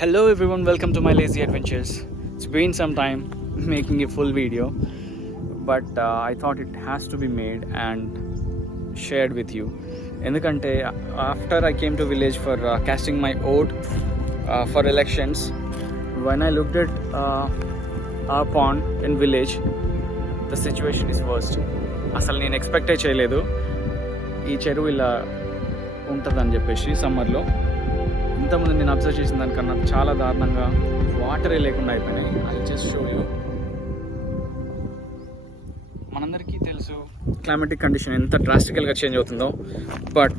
Hello everyone, welcome to my lazy adventures. It's been some time making a full video, but I thought it has to be made and shared with you. ఎందుకంటే after I came to village for casting my vote for elections, when I looked at our pond in village, the situation is worst. అసలు నేను ఎక్స్పెక్టే చేయలేదు ఈ చెరువు ఇలా ఉంటుందని చెప్పేసి. సమ్మర్లో ఇంతకుముందు నేను అబ్జర్వ్ చేసిన దానికన్నా చాలా దారుణంగా వాటరే లేకుండా అయిపోయినాయి. I just show you. మనందరికీ తెలుసు క్లైమాటిక్ కండిషన్ ఎంత డ్రాస్టికల్గా చేంజ్ అవుతుందో, but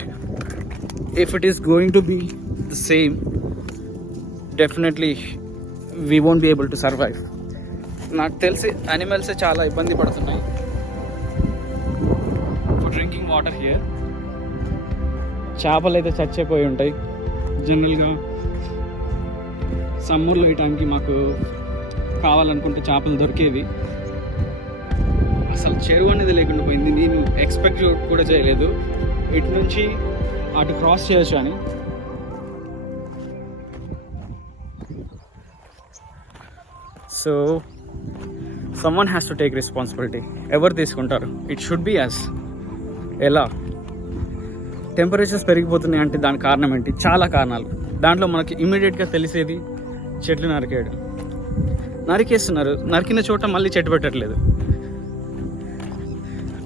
if it is going to be the same, definitely we won't be able to survive. నాకు తెలిసి యానిమల్సే చాలా ఇబ్బంది పడుతున్నాయి ఫర్ డ్రింకింగ్ వాటర్ హియర్. చేపలు అయితే చచ్చిపోయి ఉంటాయి. జనరల్గా సమ్మర్లో ఈ టైంకి మాకు కావాలనుకుంటే చేపలు దొరికేవి. అసలు చెరువు అనేది లేకుండా పోయింది. నేను ఎక్స్పెక్ట్ కూడా చేయలేదు ఇటు నుంచి అటు క్రాస్ చేయొచ్చు అని. So someone has to take responsibility. ఎవరు తీసుకుంటారు? ఇట్ షుడ్ బి అస్. ఎలా? టెంపరేచర్స్ పెరిగిపోతున్నాయి అంటే దానికి కారణం ఏంటి? చాలా కారణాలు. దాంట్లో మనకి ఇమీడియట్గా తెలిసేది చెట్లు నరికేస్తున్నారు. నరికిన చోట మళ్ళీ చెట్టు పెట్టట్లేదు.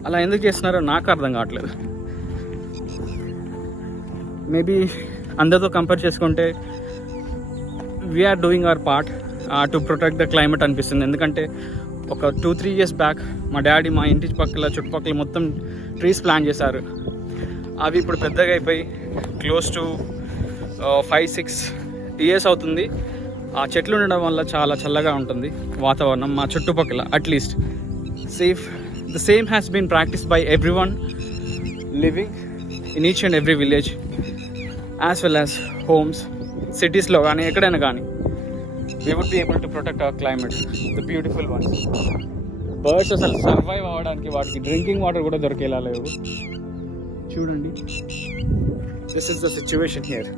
అలా ఎందుకు చేస్తున్నారో నాకు అర్థం కావట్లేదు. మేబీ అందరితో కంపేర్ చేసుకుంటే we are doing our part to protect the climate అనిపిస్తుంది. ఎందుకంటే ఒక 2-3 years బ్యాక్ మా డాడీ మా ఇంటి చుట్టుపక్కల మొత్తం ట్రీస్ ప్లాంట్ చేశారు. అవి ఇప్పుడు పెద్దగా అయిపోయి క్లోజ్ టు 5-6 years అవుతుంది. ఆ చెట్లు ఉండడం వల్ల చాలా చల్లగా ఉంటుంది వాతావరణం మా చుట్టుపక్కల. At least the same has been practice by every one living in each and every village, as well as homes, సిటీస్లో కానీ ఎక్కడైనా కానీ. We would be able to protect our climate, the beautiful ones. Birds అసలు survive అవ్వడానికి వాటికి drinking water కూడా దొరికేలా లేవు. చూడండి, this is the situation here.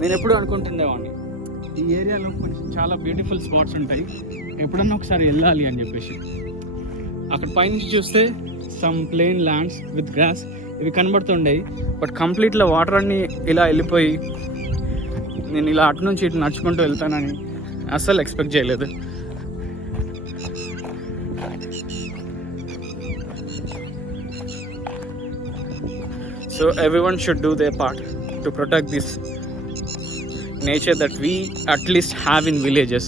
నేను ఎప్పుడు అనుకుంటుండేవాడిని ఈ ఏరియాలో కొంచెం చాలా బ్యూటిఫుల్ స్పాట్స్ ఉంటాయి, ఎప్పుడన్నా ఒకసారి వెళ్ళాలి అని చెప్పేసి. అక్కడ పైనుంచి చూస్తే some plain lands with grass ఇవి కనబడుతుండేవి. బట్ కంప్లీట్గా వాటర్ అన్నీ ఇలా వెళ్ళిపోయి నేను ఇలా అటు నుంచి ఇటు నడుచుకుంటూ వెళ్తానని అస్సలు ఎక్స్పెక్ట్ చేయలేదు. So everyone should do their part to protect this nature that we at least have in villages.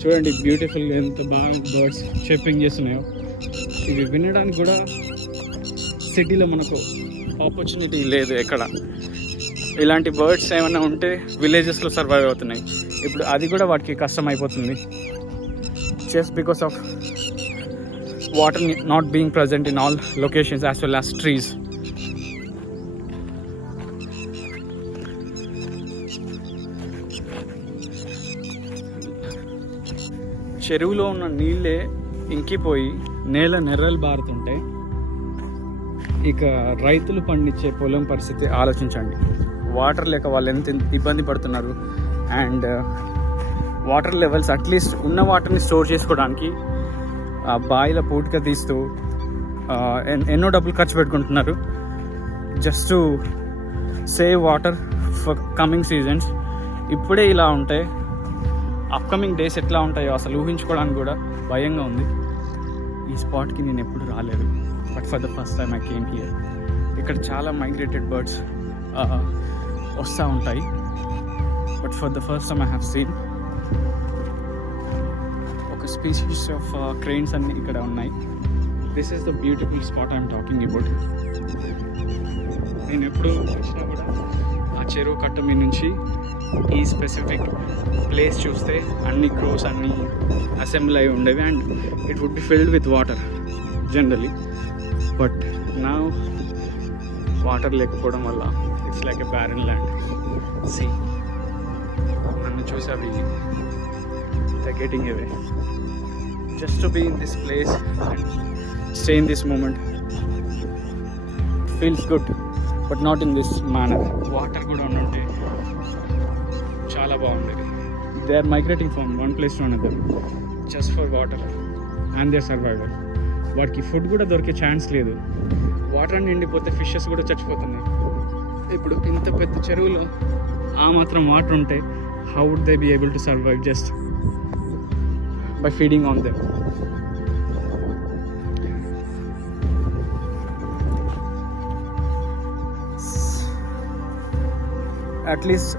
చూడండి బ్యూటిఫుల్గా ఎంత బాగా బర్డ్స్ చెప్పింగ్ చేస్తున్నాయో. ఇవి వినడానికి కూడా సిటీలో మనకు ఆపర్చునిటీ లేదు ఎక్కడ. ఇలాంటి బర్డ్స్ ఏమైనా ఉంటే విలేజెస్లో సర్వైవ్ అవుతున్నాయి. ఇప్పుడు అది కూడా వాటికి కష్టం అయిపోతుంది, just because of water not being present in all locations as well as trees. చెరువులో ఉన్న నీళ్ళే ఇంకిపోయి నేల నెర్రలు బారుతుంటే ఇక రైతులు పండించే పొలం పరిస్థితి ఆలోచించండి. వాటర్ లేక వాళ్ళు ఎంత ఇబ్బంది పడుతున్నారు. అండ్ వాటర్ లెవెల్స్ అట్లీస్ట్ ఉన్న వాటర్ని స్టోర్ చేసుకోవడానికి బాయిల పూటగా తీస్తూ ఎన్నో డబ్బులు ఖర్చు పెట్టుకుంటున్నారు just to save water for coming seasons. ఇప్పుడే ఇలా ఉంటే అప్కమింగ్ డేస్ ఎట్లా ఉంటాయో అసలు ఊహించుకోవడానికి కూడా భయంగా ఉంది. ఈ స్పాట్కి నేను ఎప్పుడు రాలేదు, but for the first time I came here. ఇక్కడ చాలా మైగ్రేటెడ్ బర్డ్స్ వస్తూ ఉంటాయి, but for the first time I have seen species of cranes అన్ని ఇక్కడ ఉన్నాయి. This is the beautiful spot I'm talking about. నేను ఎప్పుడు వచ్చినా కూడా ఆ చెరువు కట్ట మీద నుంచి ఈ స్పెసిఫిక్ ప్లేస్ చూస్తే అన్ని క్రోస్ అన్నీ అసెంబ్ల్ అయి ఉండేవి and it would be filled with water generally. But నా వాటర్ లేకపోవడం వల్ల it's like a barren land. See, నన్ను చూసి అవి they're getting away. Just to be in this place and stay in this moment feels good but not in this manner. Water కూడా ఉండుంటే చాలా బాగుండేది. They are migrating from one place to another just for water and they survival. వాటికి food కూడా దొరికే ఛాన్స్ లేదు. వాటర్ నిండిపోతే ఫిషెస్ కూడా చచ్చిపోతున్నాయి. ఇప్పుడు ఇంత పెద్ద చెరువులో ఆ మాత్రం వాటర్ ఉంటే how would they be able to survive just by feeding on them? At least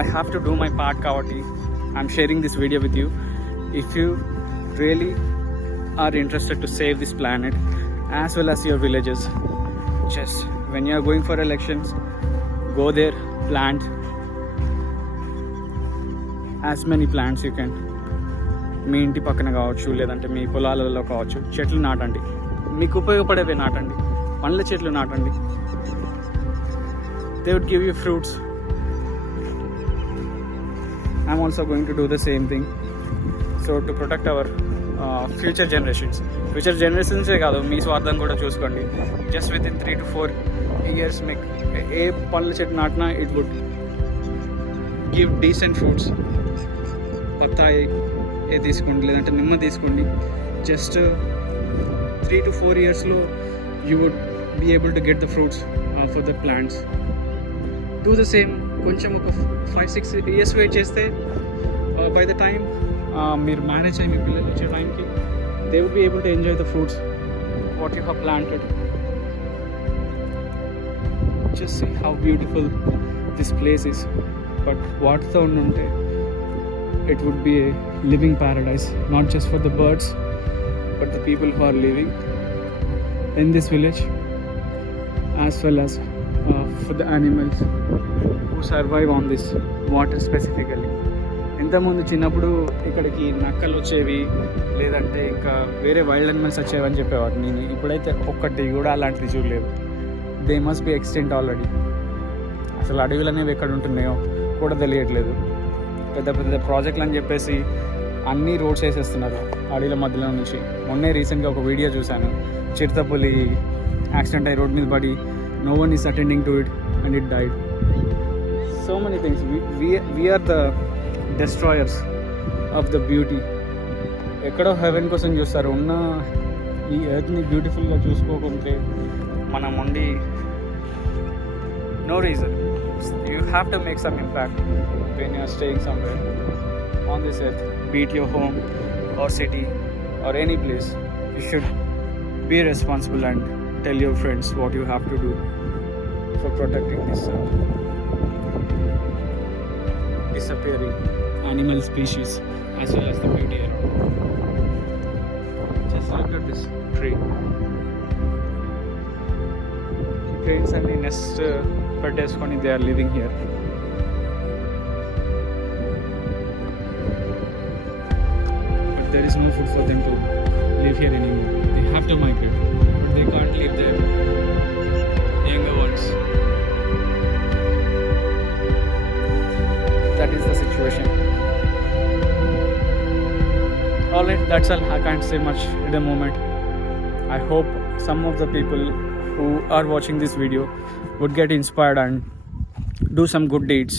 I have to do my part kabatti I'm sharing this video with you. If you really are interested to save this planet as well as your villages, just when you are going for elections, go there, plant as many plants you can. మీ ఇంటి పక్కన కావచ్చు, లేదంటే మీ పొలాలలో కావచ్చు, చెట్లు నాటండి. మీకు ఉపయోగపడేవి నాటండి. పండ్ల చెట్లు నాటండి. They would give you fruits. I'm also going to do the same thing. So to protect our future generations. Future generations కాదు, మీ స్వార్థం కూడా చూసుకోండి. Just within 3 to 4 years మీకు ఏ పండ్ల చెట్టు నాటినా it would give decent fruits. బత్తాయి ఏ తీసుకోండి, లేదంటే నిమ్మ తీసుకోండి. Just 3 to 4 yearsలో you would be able to get the fruits for the plants. Do the same. కొంచెం ఒక 5-6 years వెయిట్ చేస్తే బై ద టైమ్ మీరు మేనేజ్ అయ్యి మీ పిల్లలు వచ్చే టైంకి they would be able to enjoy the fruits what you have planted. Just see how beautiful this place is. But వాటితో ఉంటే it would be a living paradise, not just for the birds but the people who are living in this village as well as for the animals who survive on this water specifically. ఇంతకుముందు చిన్నప్పుడు ఇక్కడికి నక్కలు వచ్చేవి, లేదంటే ఇంకా వేరే wild animals వచ్చేవి అని చెప్పేవారు. నేను ఇప్పుడైతే ఒక్కటి కూడా అలాంటిది చూడలేదు. They must be extent already. అసలు అడవులు అనేవి ఎక్కడ ఉంటున్నాయో కూడా తెలియట్లేదు. పెద్ద పెద్ద ప్రాజెక్టులు అని చెప్పేసి అన్ని రోడ్స్ వేసేస్తున్నారు అడవుల మధ్యలో నుంచి. మొన్నే రీసెంట్గా ఒక వీడియో చూశాను, చిరుతపులి యాక్సిడెంట్ అయ్యి రోడ్ మీద పడి no one is attending to it and it died. So many things. We are the destroyers of the beauty. ఎక్కడో హెవెన్ కోసం చూస్తారు, ఉన్న ఈ ఎర్త్ని బ్యూటిఫుల్గా చూసుకోకుంటే మనం ఉండి no reason. You have to make some impact when you are staying somewhere on this earth, be it your home or city or any place. You should be responsible and tell your friends what you have to do for protecting this disappearing animal species as well as the beauty around. Just look at this tree. Cranes and the nest పెట్టేసుకొని they are living here. But there is no food for them to live here anymore. They have to migrate. They can't leave their younger ones. That is the situation. Alright, that's all. I can't say much at the moment. I hope some of the people who are watching this video would get inspired and do some good deeds